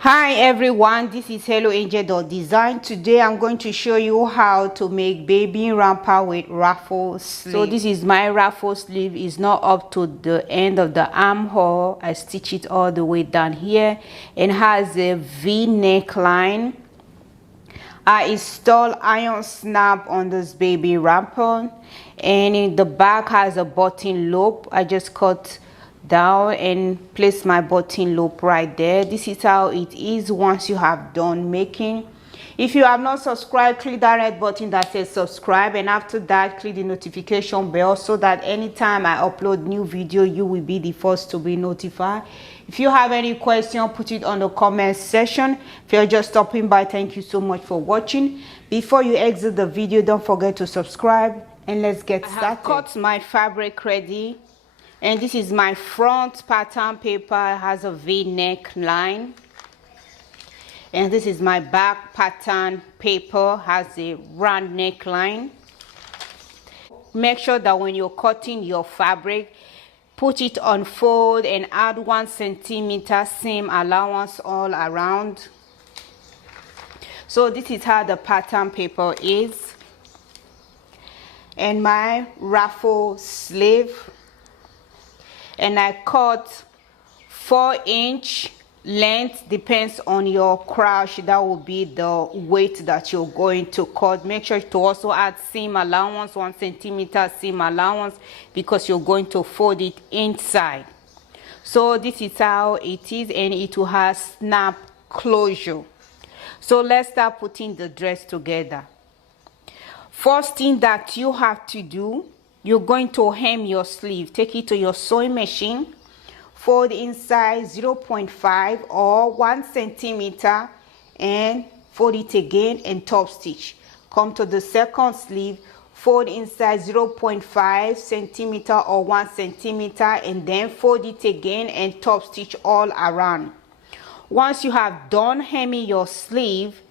Hi everyone, this is Helloangel.design. Today I'm going to show you how to make baby romper with ruffle sleeve. So this is my ruffle sleeve. It's not up to the end of the armhole. I stitch it all the way down here and has a V neckline. I install iron snap on this baby romper, and in the back has a button loop. I just cut down and place my button loop right there. This is how it is once you have done making. If you have not subscribed, click that red button that says subscribe, and after that click the notification bell so that anytime I upload new video you will be the first to be notified. If you have any question, put it on the comment section. If you're just stopping by, thank you so much for watching. Before you exit the video, don't forget to subscribe, and let's get started. I have cut my fabric ready, and this is my front pattern paper. It has a V neckline, and this is my back pattern paper, has a round neckline. Make sure that when you're cutting your fabric, put it on fold and add 1 centimeter seam allowance all around. So this is how the pattern paper is. And my ruffle sleeve, and I cut 4-inch length, depends on your crotch. That will be the weight that you're going to cut. Make sure to also add seam allowance, 1 centimeter seam allowance, because you're going to fold it inside. So this is how it is, and it will have snap closure. So let's start putting the dress together. First thing that you have to do, you're going to hem your sleeve. Take it to your sewing machine, fold inside 0.5 or 1 centimeter and fold it again and top stitch. Come to the second sleeve, fold inside 0.5 centimeter or 1 centimeter and then fold it again and top stitch all around. Once you have done hemming your sleeve,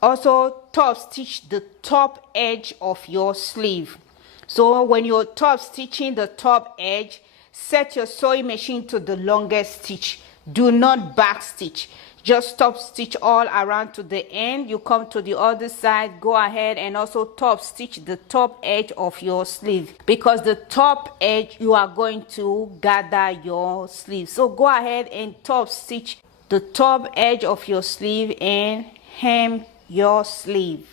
also top stitch the top edge of your sleeve. So when you're top stitching the top edge, set your sewing machine to the longest stitch. Do not back stitch. Just top stitch all around to the end. You come to the other side, go ahead and also top stitch the top edge of your sleeve, because the top edge you are going to gather your sleeve. So go ahead and top stitch the top edge of your sleeve and hem your sleeve.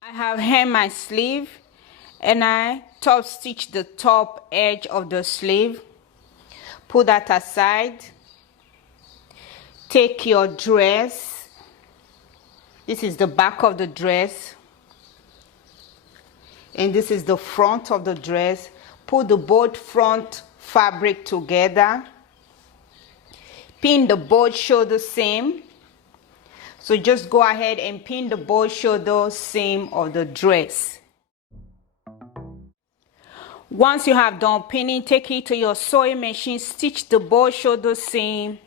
I have hemmed my sleeve and I top stitch the top edge of the sleeve. Put that aside. Take your dress. This is the back of the dress, and this is the front of the dress. Put the both front fabric together. Pin the both shoulder seam. So just go ahead and pin the both shoulder seam of the dress. Once you have done pinning, take it to your sewing machine, stitch the both shoulder seam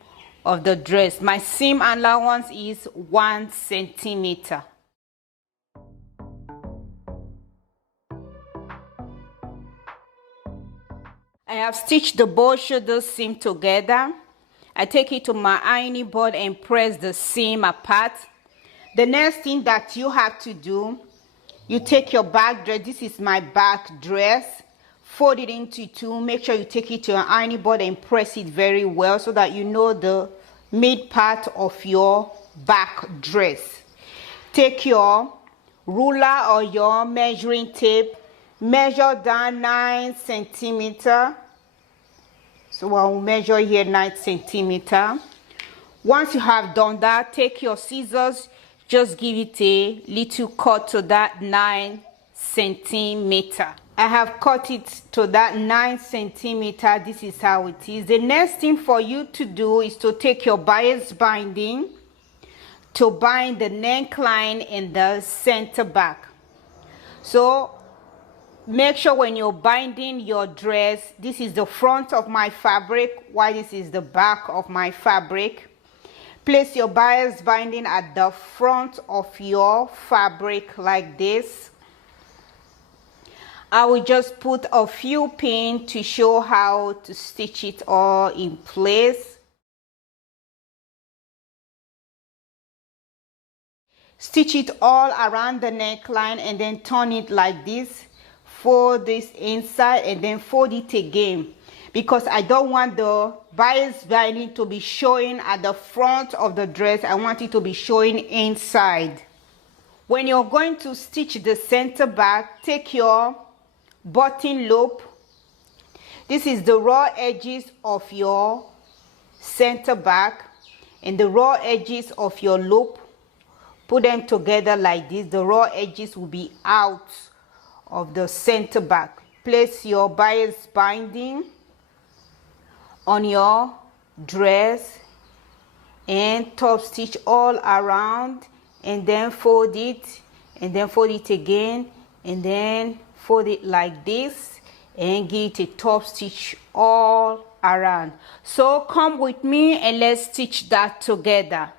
of the dress. My seam allowance is 1 centimeter. I have stitched the both shoulder seam together. I take it to my ironing board and press the seam apart. The next thing that you have to do, you take your back dress. This is my back dress. Fold it into two. Make sure you take it to your ironing board and press it very well so that you know the mid part of your back dress. Take your ruler or your measuring tape. Measure down 9 centimeter. So I'll measure here 9 centimeter. Once you have done that, take your scissors, just give it a little cut to that 9 centimeter. I have cut it to that 9 centimeter. This is how it is. The next thing for you to do is to take your bias binding to bind the neckline in the center back. So make sure when you're binding your dress, this is the front of my fabric, while this is the back of my fabric. Place your bias binding at the front of your fabric like this. I will just put a few pins to show how to stitch it all in place. Stitch it all around the neckline and then turn it like this. Fold this inside and then fold it again, because I don't want the bias binding to be showing at the front of the dress. I want it to be showing inside. When you're going to stitch the center back, take your button loop. This is the raw edges of your center back and the raw edges of your loop. Put them together like this. The raw edges will be out of the center back. Place your bias binding on your dress and top stitch all around, and then fold it, and then fold it again, and then fold it like this and give it a top stitch all around. So come with me and let's stitch that together.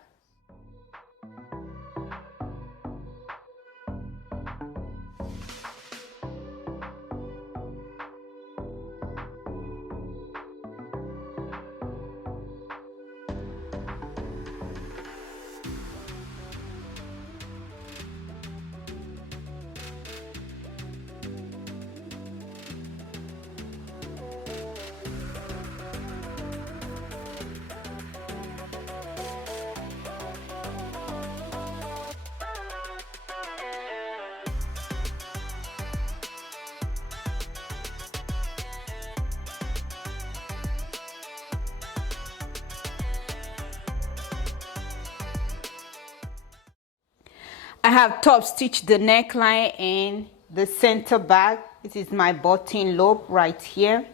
I have top stitched the neckline and the center back. This is my button loop right here.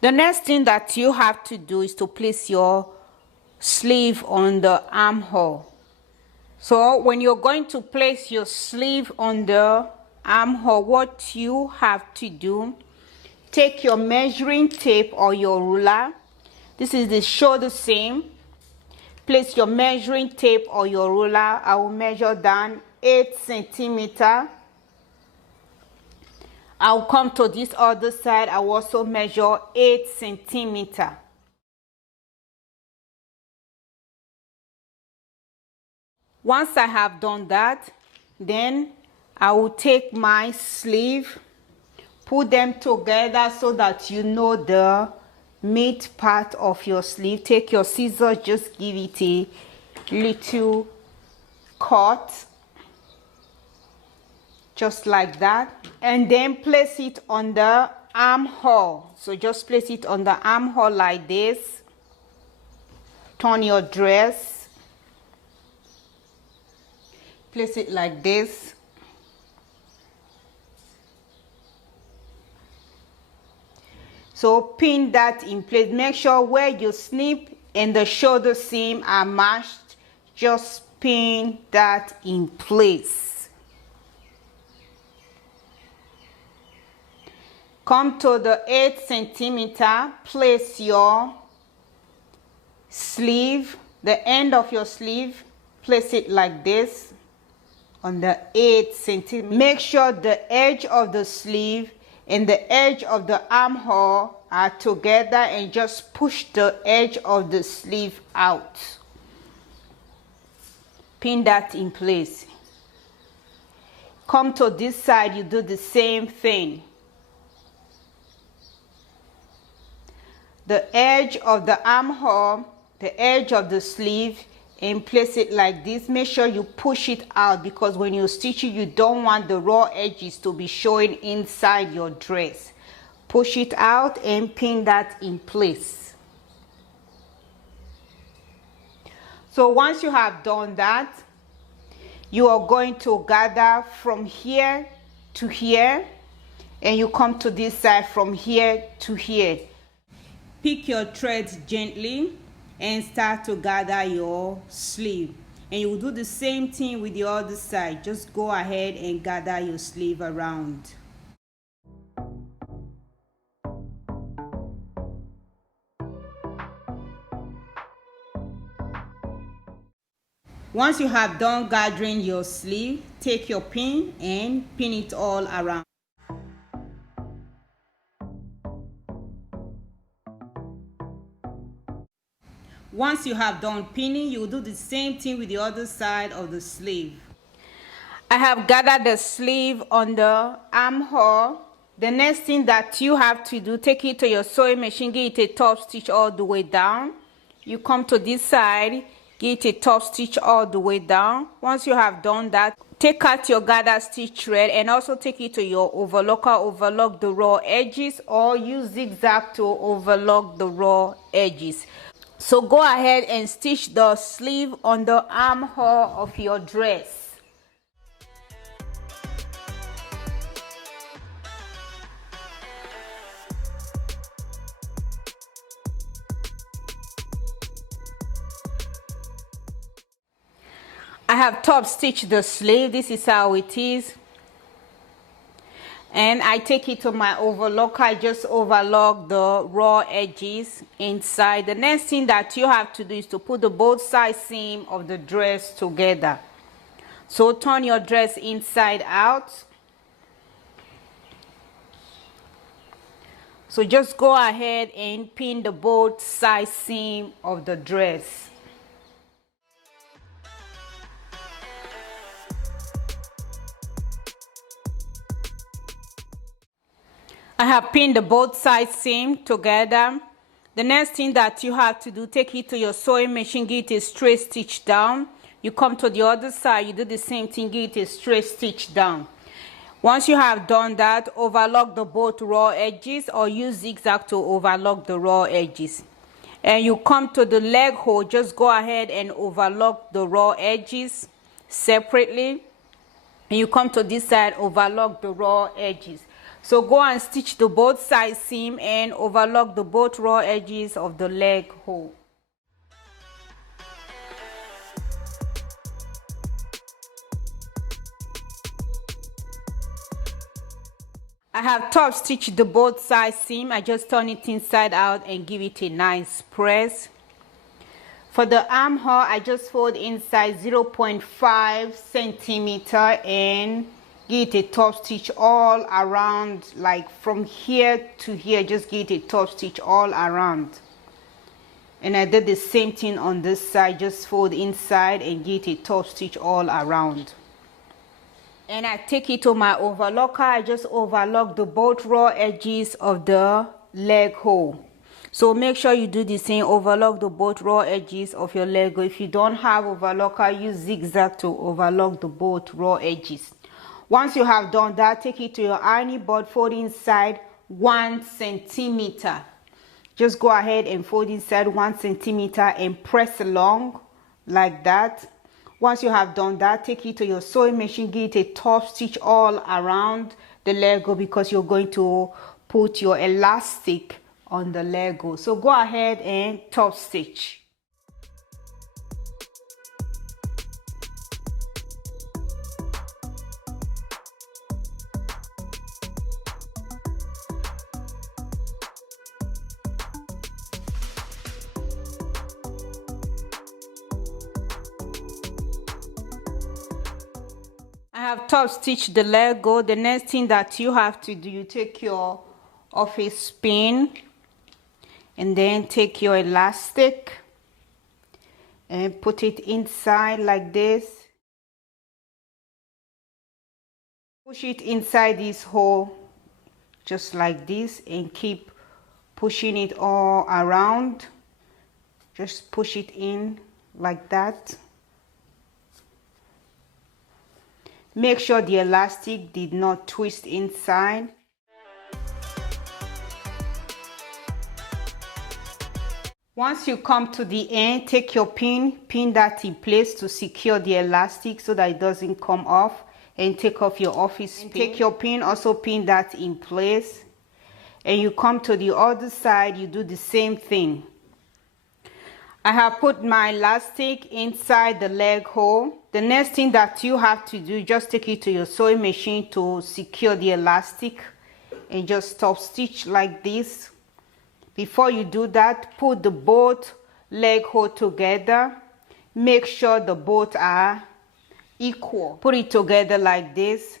The next thing that you have to do is to place your sleeve on the armhole. So when you're going to place your sleeve on the armhole, what you have to do, take your measuring tape or your ruler. This is the shoulder seam. Place your measuring tape or your ruler. I will measure down 8 centimeters. I'll come to this other side. I will also measure 8 centimeters. Once I have done that, then I will take my sleeve, put them together so that you know the mid part of your sleeve. Take your scissors, just give it a little cut, just like that, and then place it on the armhole. So just place it on the armhole like this. Turn your dress, place it like this. So pin that in place. Make sure where your snip and the shoulder seam are matched. Just pin that in place. Come to the 8 centimeter. Place your sleeve, the end of your sleeve, place it like this on the 8 centimeter. Make sure the edge of the sleeve and the edge of the armhole are together and just push the edge of the sleeve out. Pin that in place. Come to this side, you do the same thing. The edge of the armhole, the edge of the sleeve, and place it like this. Make sure you push it out, because when you stitch it, you don't want the raw edges to be showing inside your dress. Push it out and pin that in place. So once you have done that, you are going to gather from here to here, and you come to this side from here to here. Pick your threads gently and start to gather your sleeve, and you will do the same thing with the other side. Just go ahead and gather your sleeve around. Once you have done gathering your sleeve, take your pin and pin it all around. Once you have done pinning, you will do the same thing with the other side of the sleeve. I have gathered the sleeve on the armhole. The next thing that you have to do, take it to your sewing machine, get it a top stitch all the way down. You come to this side, get a top stitch all the way down. Once you have done that, take out your gather stitch thread and also take it to your overlocker, overlock the raw edges, or use zigzag to overlock the raw edges. So go ahead and stitch the sleeve on the armhole of your dress. I have top stitched the sleeve. This is how it is. And I take it to my overlocker. I just overlock the raw edges inside. The next thing that you have to do is to put the both side seam of the dress together. So turn your dress inside out. So just go ahead and pin the both side seam of the dress. I have pinned the both side seam together. The next thing that you have to do, take it to your sewing machine, get a straight stitch down. You come to the other side, you do the same thing, get a straight stitch down. Once you have done that, overlock the both raw edges or use zigzag to overlock the raw edges. And you come to the leg hole, just go ahead and overlock the raw edges separately. And you come to this side, overlock the raw edges. So go and stitch the both side seam and overlock the both raw edges of the leg hole. I have top stitched the both side seam. I just turn it inside out and give it a nice press. For the armhole, I just fold inside 0.5 centimeter and get a top stitch all around, like from here to here. Just get a top stitch all around. And I did the same thing on this side. Just fold inside and get a top stitch all around. And I take it to my overlocker. I just overlock the both raw edges of the leg hole. So make sure you do the same, overlock the both raw edges of your leg hole. If you don't have overlocker, use zigzag to overlock the both raw edges. Once you have done that, take it to your ironing board, fold inside 1 centimeter. Just go ahead and fold inside 1 centimeter and press along like that. Once you have done that, take it to your sewing machine, get a top stitch all around the Lego because you're going to put your elastic on the Lego. So go ahead and top stitch. I have top stitched the Lego. The next thing that you have to do, you take your office pin and then take your elastic and put it inside like this. Push it inside this hole just like this and keep pushing it all around. Just push it in like that. Make sure the elastic did not twist inside. Once you come to the end, take your pin that in place to secure the elastic so that it doesn't come off, and take off your office pin. Take your pin, also pin that in place, and you come to the other side, you do the same thing. I have put my elastic inside the leg hole. The next thing that you have to do, just take it to your sewing machine to secure the elastic and just stop stitch like this. Before you do that, put the both leg hole together, make sure the both are equal. Put it together like this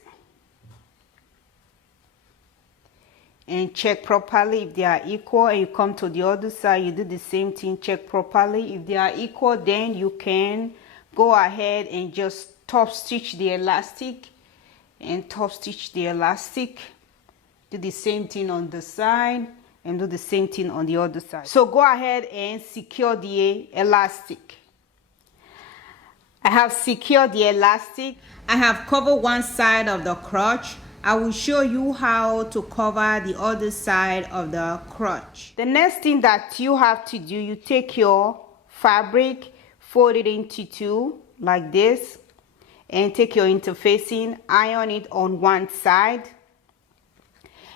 and check properly if they are equal, and you come to the other side, you do the same thing, check properly. If they are equal, then you can go ahead and just top stitch the elastic and top stitch the elastic. Do the same thing on the side and do the same thing on the other side. So go ahead and secure the elastic. I have secured the elastic. I have covered one side of the crotch. I will show you how to cover the other side of the crotch. The next thing that you have to do, you take your fabric, fold it into two like this, and take your interfacing, iron it on one side,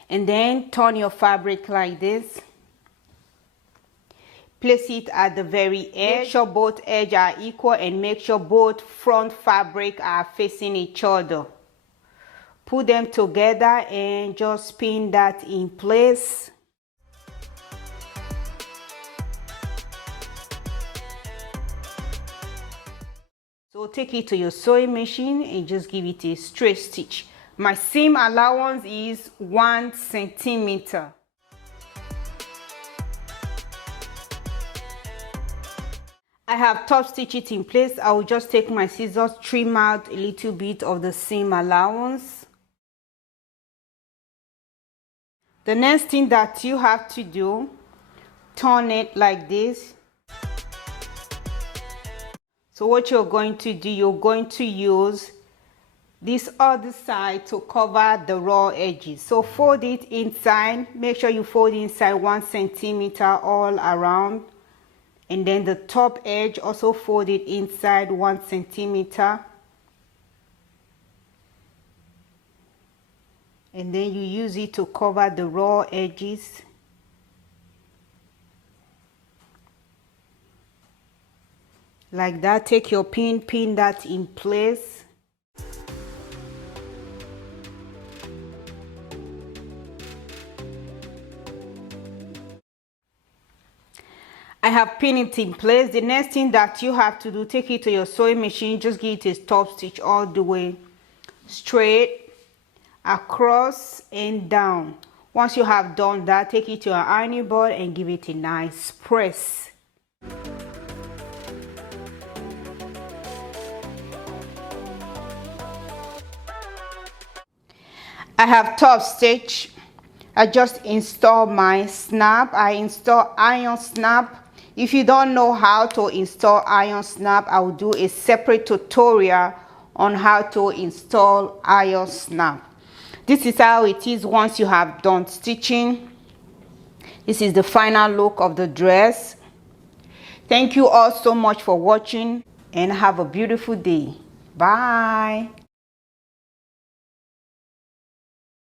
and then turn your fabric like this. Place it at the very edge. Make sure both edges are equal and make sure both front fabric are facing each other. Put them together and just pin that in place. So take it to your sewing machine and just give it a straight stitch. My seam allowance is 1 centimeter. I have top stitched it in place. I will just take my scissors, trim out a little bit of the seam allowance. The next thing that you have to do, turn it like this. So what you're going to do, you're going to use this other side to cover the raw edges. So fold it inside. Make sure you fold inside 1 centimeter all around. And then the top edge also fold it inside 1 centimeter. And then you use it to cover the raw edges. Like that. Take your pin, pin that in place. I have pinned it in place. The next thing that you have to do, take it to your sewing machine, just give it a top stitch all the way straight, across and down. Once you have done that, take it to your ironing board and give it a nice press. I have top stitch. I just installed my snap. I install iron snap. If you don't know how to install iron snap, I will do a separate tutorial on how to install iron snap. This is how it is once you have done stitching. This is the final look of the dress. Thank you all so much for watching and have a beautiful day. Bye.